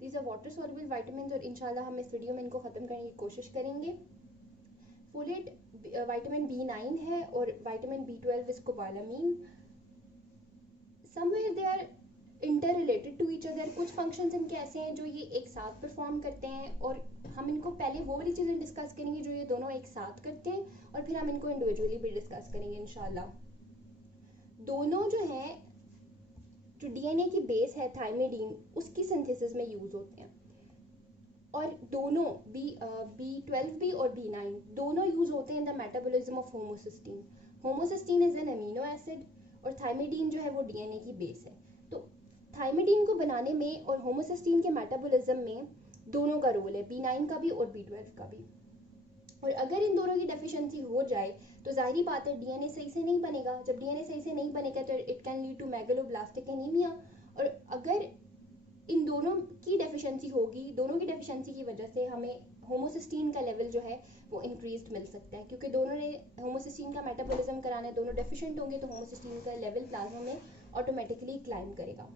These are water soluble vitamin और इंशाल्लाह हम इस वीडियो में इनको ख़त्म करने की कोशिश करेंगे। फोलेट विटामिन B9 है और विटामिन B12 इसको बालामीन। Somewhere they are interrelated to each other. कुछ फंक्शंस इनके ऐसे हैं जो ये एक साथ परफॉर्म करते हैं और हम इनको पहले वो वाली चीज़ें डिस्कस करेंगे जो ये दोनों एक साथ करते हैं और फिर हम इनको इंडिविजुअली भी डिस्कस करेंगे इंशाल्लाह। दोनों जो है, जो डीएनए की बेस है थायमिडीन, उसकी सिंथेसिस में यूज होते हैं और दोनों B12 भी और B9 दोनों यूज होते हैं in the metabolism of homocysteine. Homocysteine is an amino acid और थायमिडीन जो है वो डीएनए की बेस है। तो थायमिडीन को बनाने में और होमोसिस्टीन के मेटाबॉलिज्म में दोनों का रोल है, B9 का भी और B12 का भी। और अगर इन दोनों की डेफिशिएंसी हो जाए तो जाहिर बात है डीएनए सही से नहीं बनेगा। जब डीएनए सही से नहीं बनेगा तो it can lead to megaloblastic anaemia. और अगर इन दोनों की डेफिशिएंसी होगी, दोनों की डेफिशिएंसी की वजह से हमें होमोसिस्टीन का लेवल जो है वो इंक्रीज मिल सकता है, क्योंकि दोनों ने होमोसिस्टीन का मेटाबॉलिज्म कराना है, दोनों डेफिशिएंट होंगे तो होमोसिस्टीन का लेवल प्लाज्मा में ऑटोमेटिकली क्लाइम करेगा।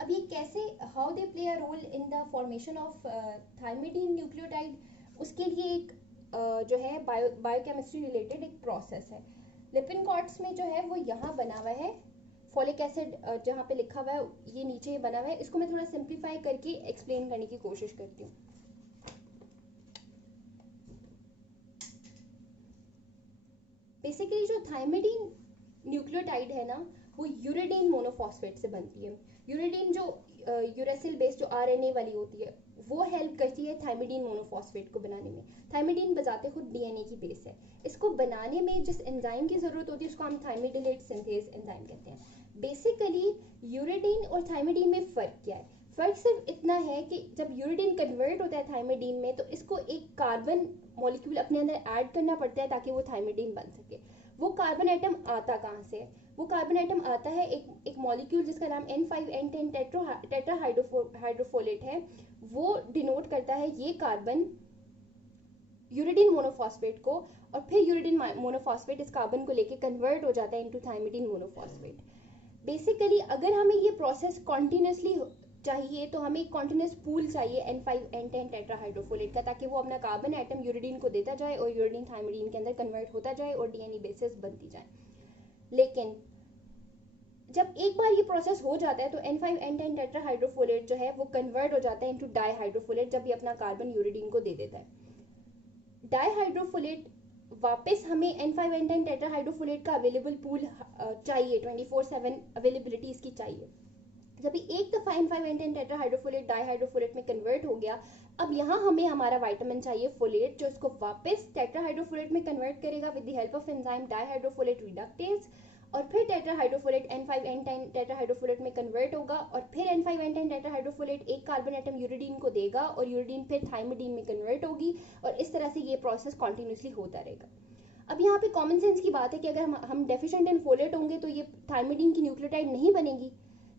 अब ये कैसे, how they play a role in the formation of thymidine nucleotide, उसके लिए एक जो है बायोकेमिस्ट्री रिलेटेड एक प्रोसेस है। लिपिन कॉर्ड्स में जो है वो यहाँ बना हुआ है, फॉलिक एसिड जहाँ पे लिखा हुआ है ये नीचे बना हुआ है। इसको मैं थोड़ा सिंप्लीफाई करके एक्सप्लेन करने की कोशिश करती हूँ। बेसिकली जो थायमिडीन न्यूक्लियोटाइड है ना, वो यूरिडीन मोनोफॉस्फेट से बनती है। यूरिडीन जो यूरेसिल बेस जो आरएनए वाली होती है वो हेल्प करती है थायमिडीन मोनोफॉस्फेट को बनाने में। थायमिडीन बजाते खुद डीएनए की बेस है। इसको बनाने में जिस एंजाइम की जरूरत होती है उसको हम थायमिडिलेट सिंथेज एंजाइम कहते हैं। बेसिकली यूरिडीन और थायमिडीन में फ़र्क क्या है? फ़र्क सिर्फ इतना है कि जब यूरिडीन कन्वर्ट होता है थायमिडीन में तो इसको एक कार्बन मॉलिक्यूल अपने अंदर ऐड करना पड़ता है ताकि वो थायमिडीन बन सके। वो कार्बन आइटम आता कहाँ से है? वो कार्बन आइटम आता है एक मॉलिक्यूल जिसका नाम N5N10 टेट्राहाइड्रोफोलेट है। वो डिनोट करता है ये कार्बन यूरिडीन मोनोफॉस्फेट को, और फिर यूरिडीन मोनोफॉस्फेट इस कार्बन को लेके कन्वर्ट हो जाता है इनटू थायमिडीन मोनोफॉस्फेट। बेसिकली अगर हमें ये प्रोसेस कॉन्टिन्यूसली चाहिए तो हमें एक कॉन्टिन्यूस पूल चाहिए N5N10 टेट्राहाइड्रोफोलेट का, ताकि वो अपना कार्बन आइटम यूरिडीन को देता जाए और यूरिडीन थायमिडीन के अंदर कन्वर्ट होता जाए और डीएनए बेसिस बनती जाए। लेकिन जब एक बार ये प्रोसेस हो जाता है तो N5N10 टेट्राहाइड्रोफोलेट जो है वो कन्वर्ट हो जाता है इनटू डाईहाइड्रोफोलेट जब ये अपना कार्बन यूरिडीन को दे देता है। डाईहाइड्रोफोलेट वापस हमें N5N10 टेट्राहाइड्रोफोलेट का अवेलेबल पूल चाहिए, 24/7 अवेलेबिलिटी इसकी चाहिए। जब एक दफा N5N10 टेट्राहाइड्रोफोलेट डाईहाइड्रोफोलेट में कन्वर्ट हो गया, अब यहाँ हमें हमारा विटामिन चाहिए फोलेट, जो इसको वापस टेट्राहाइड्रोफोलेट में कन्वर्ट करेगा with the help of enzyme dihydrofolate reductase. और फिर टेट्राहाइड्रोफोलेट N5N10 टेट्राहाइड्रोफोलेट में कन्वर्ट होगा और फिर N5N10 टेट्राहाइड्रोफोलेट एक कार्बन आइटम यूरिडीन को देगा और यूरिडीन फिर थायमिडीन में कन्वर्ट होगी और इस तरह से ये प्रोसेस कॉन्टिन्यूसली होता रहेगा। अब यहाँ पे कॉमन सेंस की बात है कि अगर हम डेफिशिएंट इन फोलेट होंगे तो ये थायमिडीन की न्यूक्लियोटाइड नहीं बनेगी।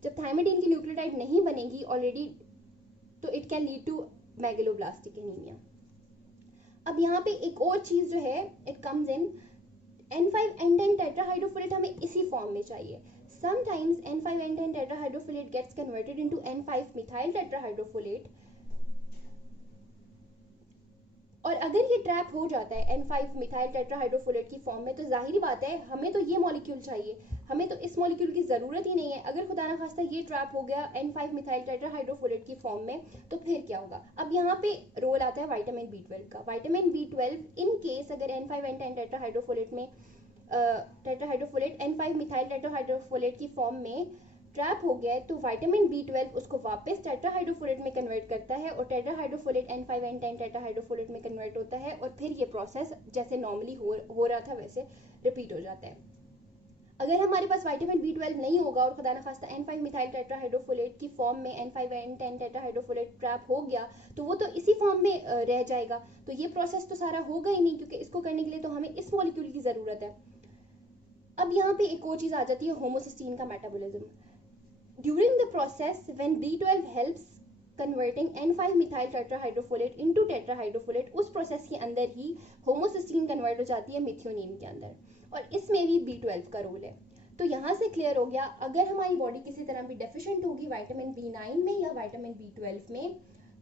जब थायमिडीन की न्यूक्लियोटाइड नहीं बनेगी ऑलरेडी तो it can lead to megaloblastic anaemia. अब यहाँ पे एक और चीज जो है it comes in, N5N10 tetrahydrofolate हमें इसी फॉर्म में चाहिए। Sometimes N5N10 tetrahydrofolate gets converted into N5 methyl tetrahydrofolate, और अगर ये ट्रैप हो जाता है N5 मिथाइल टेट्राहाइड्रोफोलेट की फॉर्म में तो जाहिर बात है हमें तो ये मॉलिक्यूल चाहिए, हमें तो इस मॉलिक्यूल की ज़रूरत ही नहीं है। अगर खुदा ना खास्ता ये ट्रैप हो गया N5 मिथाइल टेट्राहाइड्रोफोलेट की फॉर्म में तो फिर क्या होगा? अब यहाँ पे रोल आता है विटामिन B12 का। विटामिन B12 इन केस अगर N5N10 टेट्राहाइड्रोफोलेट में टेट्राहाइड्रोफोलेट N5 मिथाइल टेट्राहाइड्रोफोलेट की फॉर्म में ट्रैप हो गया है तो विटामिन B12 उसको वापस टेट्राहाइड्रोफोलेट में कन्वर्ट करता है और टेट्राहाइड्रोफोलेट N5N10 टेट्राहाइड्रोफोलेट में कन्वर्ट होता है और फिर ये प्रोसेस जैसे नॉर्मली हो रहा था वैसे रिपीट हो जाता है। अगर हमारे पास विटामिन B12 नहीं होगा और खुदा न खास्ता N5 मिथाइल टेट्राहाइड्रोफोलेट की फॉर्म में N5N10 टेट्राहाइड्रोफोलेट ट्रैप हो गया तो वो तो इसी फॉर्म में रह जाएगा, तो ये प्रोसेस तो सारा होगा ही नहीं, क्योंकि इसको करने के लिए तो हमें इस मॉलिक्यूल की ज़रूरत है। अब यहाँ पे एक और चीज़ आ जाती है, होमोसिस्टीन का metabolism. During the process, when B12 helps converting N5 methyl tetrahydrofolate into tetrahydrofolate, उस प्रोसेस के अंदर ही होमोसिस्टीन कन्वर्ट हो जाती है मिथियोनिन के अंदर और इसमें भी B12 का रोल है। तो यहाँ से क्लियर हो गया, अगर हमारी बॉडी किसी तरह भी डेफिशिएंट होगी विटामिन B9 में या विटामिन B12 में,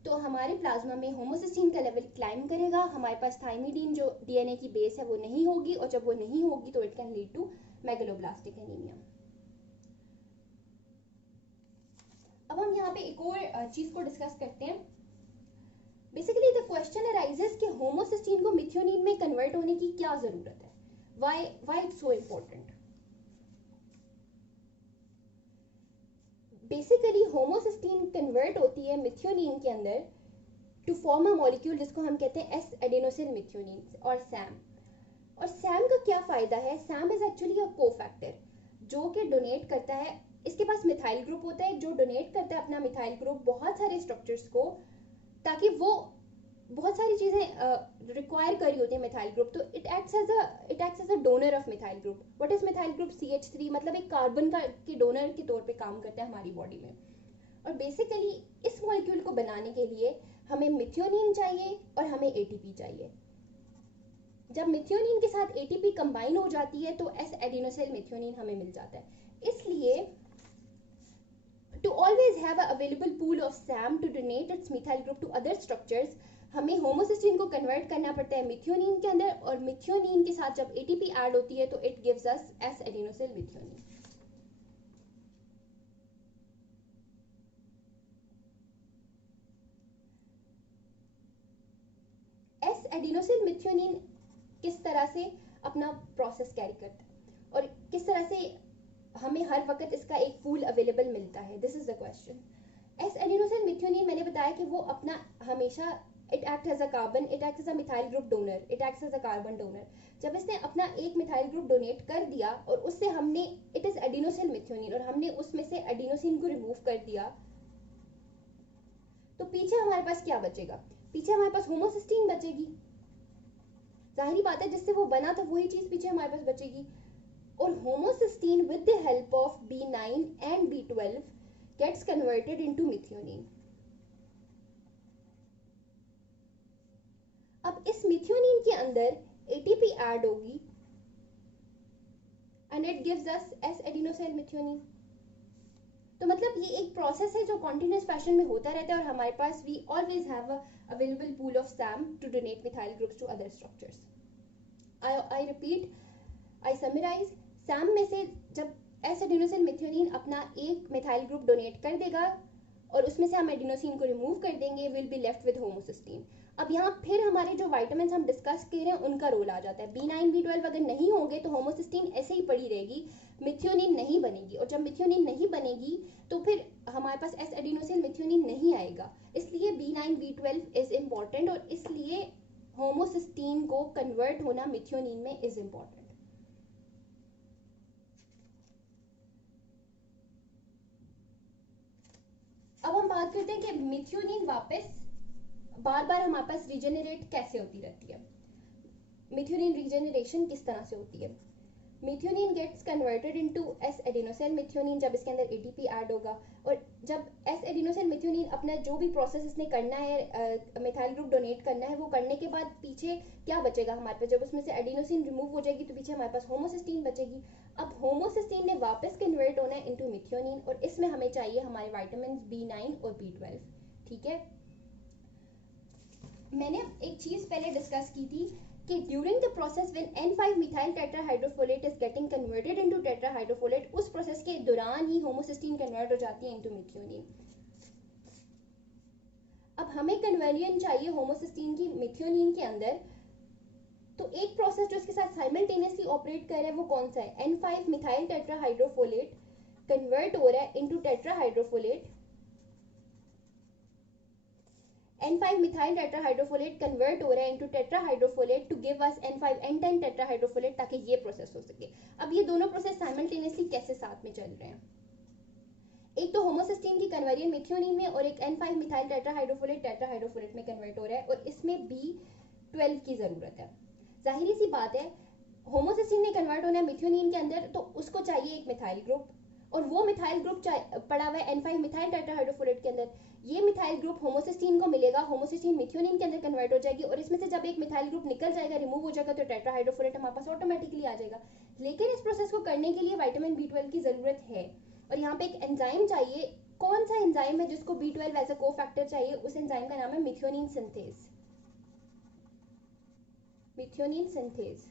तो हमारे प्लाज्मा में होमोसिस्टीन का लेवल क्लाइम करेगा, हमारे पास थाइमिडीन जो डीएनए की बेस है वो नहीं होगी, और जब वो नहीं होगी तो it can lead to megaloblastic anaemia. अब हम यहाँ पे एक और चीज को डिस्कस करते हैं। बेसिकली द क्वेश्चन अराइजेस कि होमोसिस्टीन को मिथ्योनिन में कन्वर्ट होने की क्या जरूरत है, why it's so important. Basically homocysteine convert होती है मिथ्योनिन के अंदर टू फॉर्म अ मॉलिक्यूल जिसको हम कहते हैं एस एडेनोसिल मिथ्योनिन और सैम। और सैम का क्या फायदा है, Sam is actually a cofactor जो कि डोनेट करता है, इसके पास मिथाइल ग्रुप होता है जो डोनेट करता है अपना मिथाइल ग्रुप बहुत सारे स्ट्रक्चर्स को, ताकि वो बहुत सारी चीजें रिक्वायर करी होती है मिथाइल ग्रुप, तो it acts as a donor of methyl group. What is methyl group? CH3, मतलब एक कार्बन का के डोनर के तौर पे काम करता है हमारी बॉडी में। और बेसिकली इस मॉलिक्यूल को बनाने के लिए हमें मिथ्योनिन चाहिए और हमें ATP चाहिए। जब मिथ्योनिन के साथ ATP कंबाइन हो जाती है तो एस एडेनोसिल मिथ्योनिन हमें मिल जाता है। इसलिए to always have an available pool of SAM to donate its methyl group to other structures, हमें होमोसिस्टीन को कन्वर्ट करना पड़ता है मिथ्योनिन के अंदर, और मिथ्योनिन के साथ जब ATP ऐड होती है तो it gives us S adenosyl methionine. S adenosyl methionine किस तरह से अपना प्रोसेस कैरी करता है और किस तरह से हमें हर वक्त इसका एक पूल अवेलेबल मिलता है, this is the question. S adenosyl methionine मैंने बताया कि वो अपना हमेशा it act as a carbon, it act as a methyl group donor, it act as a carbon donor. जब इसने अपना एक मिथाइल ग्रुप डोनेट कर दिया और उससे हमने, इट इज एडेनोसिल मिथ्योनिन, और हमने उसमें से एडेनोसिन को रिमूव कर दिया, तो पीछे हमारे पास क्या बचेगा? पीछे हमारे पास होमोसिस्टीन बचेगी, जाहिर बात है जिससे वो बना था वही चीज पीछे हमारे पास बचेगी। और homocysteine with the help of B9 and B12 gets converted into methionine। अब इस मिथ्योनिन के अंदर ATP ऐड होगी and it gives us S-adenosine methionine। तो मतलब ये एक प्रोसेस है जो कॉन्टिन्यूस फैशन में होता रहता है, और हमारे पास we always have a available pool of SAM to donate methyl groups to other structures. I repeat, I summarise, SAM में से जब एस एडेनोसिन मिथ्योनिन अपना एक मिथाइल ग्रुप डोनेट कर देगा और उसमें से हम एडेनोसिन को रिमूव कर देंगे, will be left with homocysteine. अब यहाँ फिर हमारे जो विटामिन हम डिस्कस कर रहे हैं उनका रोल आ जाता है। B9 B12 अगर नहीं होंगे तो होमोसिस्टीन ऐसे ही पड़ी रहेगी, मिथ्योनिन नहीं बनेगी, और जब मिथ्योनिन नहीं बनेगी तो फिर हमारे पास एस एडेनोसिल मिथ्योनिन नहीं आएगा। इसलिए B9 B12 इज इम्पॉर्टेंट, और इसलिए होमोसिस्टीन को कन्वर्ट होना मिथ्योनिन में इज इम्पॉर्टेंट। अब हम बात करते हैं कि मिथ्योनिन वापस बार बार हमारे पास रीजेनरेट कैसे होती रहती है। मिथ्योनिन रीजेनरेशन किस तरह से होती है? Methionine gets converted into S adenosyl methionine जब इसके अंदर ATP ऐड होगा, और जब एस एडेनोसिल मिथ्योनिन अपना जो भी प्रोसेस इसने करना है, मिथाइल ग्रुप डोनेट करना है, वो करने के बाद पीछे क्या बचेगा हमारे पास? जब उसमें से एडेनोसिन रिमूव हो जाएगी तो पीछे हमारे पास होमोसिस्टीन बचेगी। अब होमोसिस्टीन ने वापस कन्वर्ट होना है इनटू मिथ्योनिन, और इसमें हमें चाहिए हमारे विटामिन B9 और B12। ठीक है, मैंने एक चीज पहले डिस्कस की थी कि during the process when N5 methyl tetrahydrofolate is getting converted into tetrahydrofolate, उस प्रोसेस के दौरान ही होमोसिस्टीन कन्वर्ट हो जाती है इनटू मिथ्योनिन। अब हमें कन्वर्जन चाहिए होमोसिस्टीन की मिथ्योनिन के अंदर, तो एक प्रोसेस जो इसके साथ साइमल्टेनियसली ऑपरेट कर रहा है वो कौन सा है? N5 मिथाइल टेट्राहाइड्रोफोलेट कन्वर्ट हो रहा है into tetrahydrofolate, N5 methyl tetrahydrofolate convert हो रहा है into tetrahydrofolate to give us N5 N10 tetrahydrofolate, ताकि ये प्रोसेस हो सके। अब ये दोनों प्रोसेस साइमल्टेनियसली कैसे साथ में चल रहे हैं? एक तो होमोसिस्टीन की कन्वर्जन मिथ्योनिन में, और एक N5 मिथाइल टेट्राहाइड्रोफोलेट टेट्राहाइड्रोफोलेट में कन्वर्ट हो रहा है, और इसमें B12 की जरूरत है। जाहिर सी बात है, होमोसिस्टीन ने कन्वर्ट होना है मिथ्योनिन के अंदर, तो उसको चाहिए एक मिथाइल ग्रुप, और वो मिथाइल ग्रुप पड़ा हुआ है N5 मिथाइल टेट्राहाइड्रोफोलेट के अंदर। ये मिथाइल ग्रुप होमोसिस्टीन को मिलेगा, होमोसिस्टीन मिथ्योनिन के अंदर कन्वर्ट हो जाएगी, और इसमें से जब एक मिथाइल ग्रुप निकल जाएगा, रिमूव हो जाएगा, तो टेट्राहाइड्रोफोलेट हमारे पास ऑटोमेटिकली आ जाएगा। लेकिन इस प्रोसेस को करने के लिए विटामिन B12 की ज़रूरत है, और यहाँ पे एक एंजाइम चाहिए। कौन सा एंजाइम है जिसको B12 एज अ कोफैक्टर चाहिए? उस एंजाइम का नाम है मिथ्योनिन सिंथेज। Methionine synthase.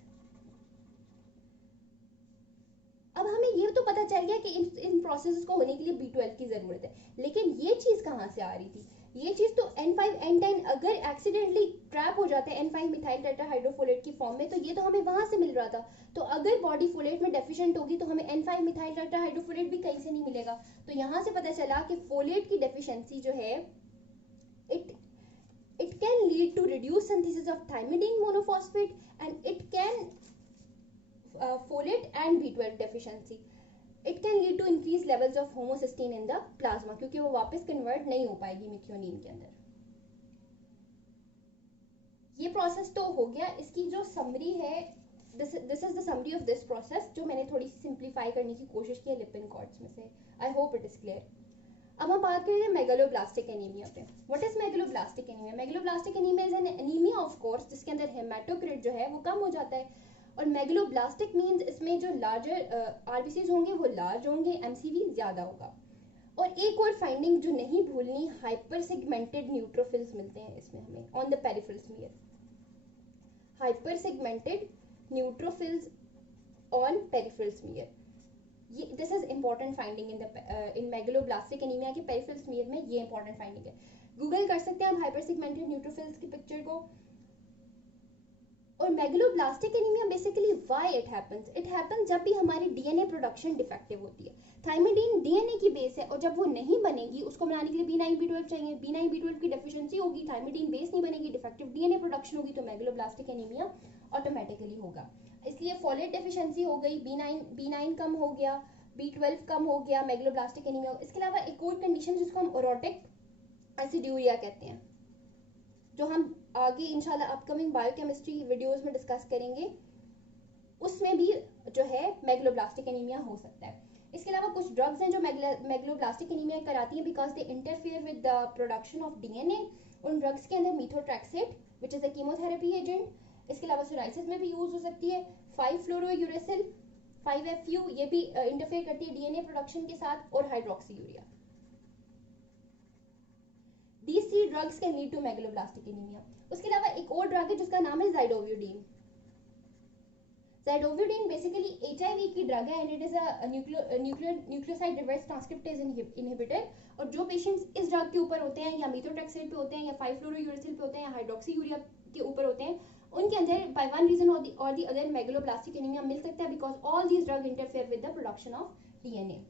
अब हमें ये तो पता चल गया कि इन प्रोसेस को होने के लिए B12 की जरूरत है, लेकिन ये चीज कहाँ से आ रही थी? ये चीज तो N5N10 अगर एक्सीडेंटली ट्रैप हो जाता है N5 मिथाइल टेट्राहाइड्रोफोलेट की फॉर्म में, तो ये तो हमें वहां से मिल रहा था। तो अगर बॉडी फोलेट में डेफिशिएंट होगी तो हमें N5 मिथाइल टेट्राहाइड्रोफोलेट भी कहीं से नहीं मिलेगा। तो यहाँ से पता चला कि फोलेट की डेफिशिएंसी जो है, it can lead to reduced synthesis of thymidine monophosphate, and it can folate and B12 deficiency. It can lead to increased levels of homocysteine in the plasma, क्योंकि वो वापस कन्वर्ट नहीं हो पाएगी मिथ्योनिन के अंदर। ये प्रोसेस तो हो गया। इसकी जो समरी है, this is the summary of this process, जो मैंने थोड़ी सी सिंप्लीफाई करने की कोशिश की है लिपिन कॉर्ड्स में से। I hope it is clear. अब हम बात करेंगे मेगालोब्लास्टिक एनीमिया पे। What is megaloblastic anaemia? Megaloblastic anaemia is an anaemia of course जिसके अंदर हेमाटोक्रिट जो है वो कम हो जाता है। और मेगालोब्लास्टिक मींस इसमें जो लार्जर आरबीसीज होंगे वो लार्ज होंगे, एमसीवी ज्यादा होगा। और एक और फाइंडिंग जो नहीं भूलनी, हाइपर सेगमेंटेड न्यूट्रोफिल्स मिलते हैं इसमें हमें on the peripheral smear. Hyper segmented neutrophils on peripheral smear, ये this is important finding in megaloblastic anaemia के पेरिफेरल स्मीयर में। ये इंपॉर्टेंट फाइंडिंग है, गूगल कर सकते हैं आप हाइपर सेगमेंटेड न्यूट्रोफिल्स की पिक्चर को। और megaloblastic anaemia basically why it happens जब भी हमारी डीएनए प्रोडक्शन डिफेक्टिव होती है। थाइमिडीन डीएनए की बेस है, और जब वो नहीं बनेगी, उसको बनाने के लिए B9B12 चाहिए। B9B12 की डेफिशिएंसी होगी, थाइमिडीन बेस नहीं बनेगी, डिफेक्टिव डीएनए प्रोडक्शन होगी, तो मेगालोब्लास्टिक एनीमिया ऑटोमेटिकली होगा। इसलिए फोलेट डेफिशिएंसी हो गई, B9 कम हो गया, B12 कम हो गया, मेगालोब्लास्टिक एनीमिया। इसके अलावा एक और कंडीशन जिसको हम ओरोटिक एसिड्यूरिया कहते हैं, जो हम आगे इंशाल्लाह अपकमिंग बायोकेमिस्ट्री वीडियोस में डिस्कस करेंगे, उसमें भी जो है मेगालोब्लास्टिक एनीमिया हो सकता है। इसके अलावा कुछ ड्रग्स हैं जो मेगालोब्लास्टिक एनीमिया कराती हैं because they interfere with the production of DNA. उन ड्रग्स के अंदर methotrexate which is a chemotherapy agent, इसके अलावा सोराइसिस में भी यूज हो सकती है। 5-फ्लोरोयूरेसिल 5FU, ये भी इंटरफेयर करती है डीएनए प्रोडक्शन के साथ, और hydroxyurea. These 3 drugs can lead to megaloblastic anemia. उसके अलावा एक और ड्रग है जिसका नाम है ज़ाइडोवियोडीन। ज़ाइडोवियोडीन बेसिकली HIV की ड्रग है, and it is a nucleoside reverse transcriptase inhibitor. और जो पेशेंट्स इस ड्रग के ऊपर होते हैं, या मीथोट्रैक्सेट पे होते हैं, या 5-फ्लोरोयूरेसिल पे होते हैं, या हाइड्रोक्सीयूरिया के ऊपर होते हैं, उनके अंदर बाय वन रीजन और द अदर मेगालोब्लास्टिक एनीमिया मिल सकता है, because all these drug interfere with the production of DNA.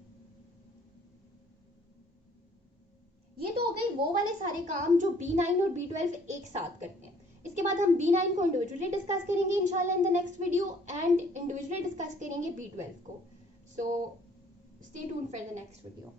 ये तो हो गई वो वाले सारे काम जो B9 और B12 एक साथ करते हैं। इसके बाद हम B9 को इंडिविजुअली डिस्कस करेंगे इंशाल्लाह in the next video, and individually discuss करेंगे B12 को। So stay tuned for the next video.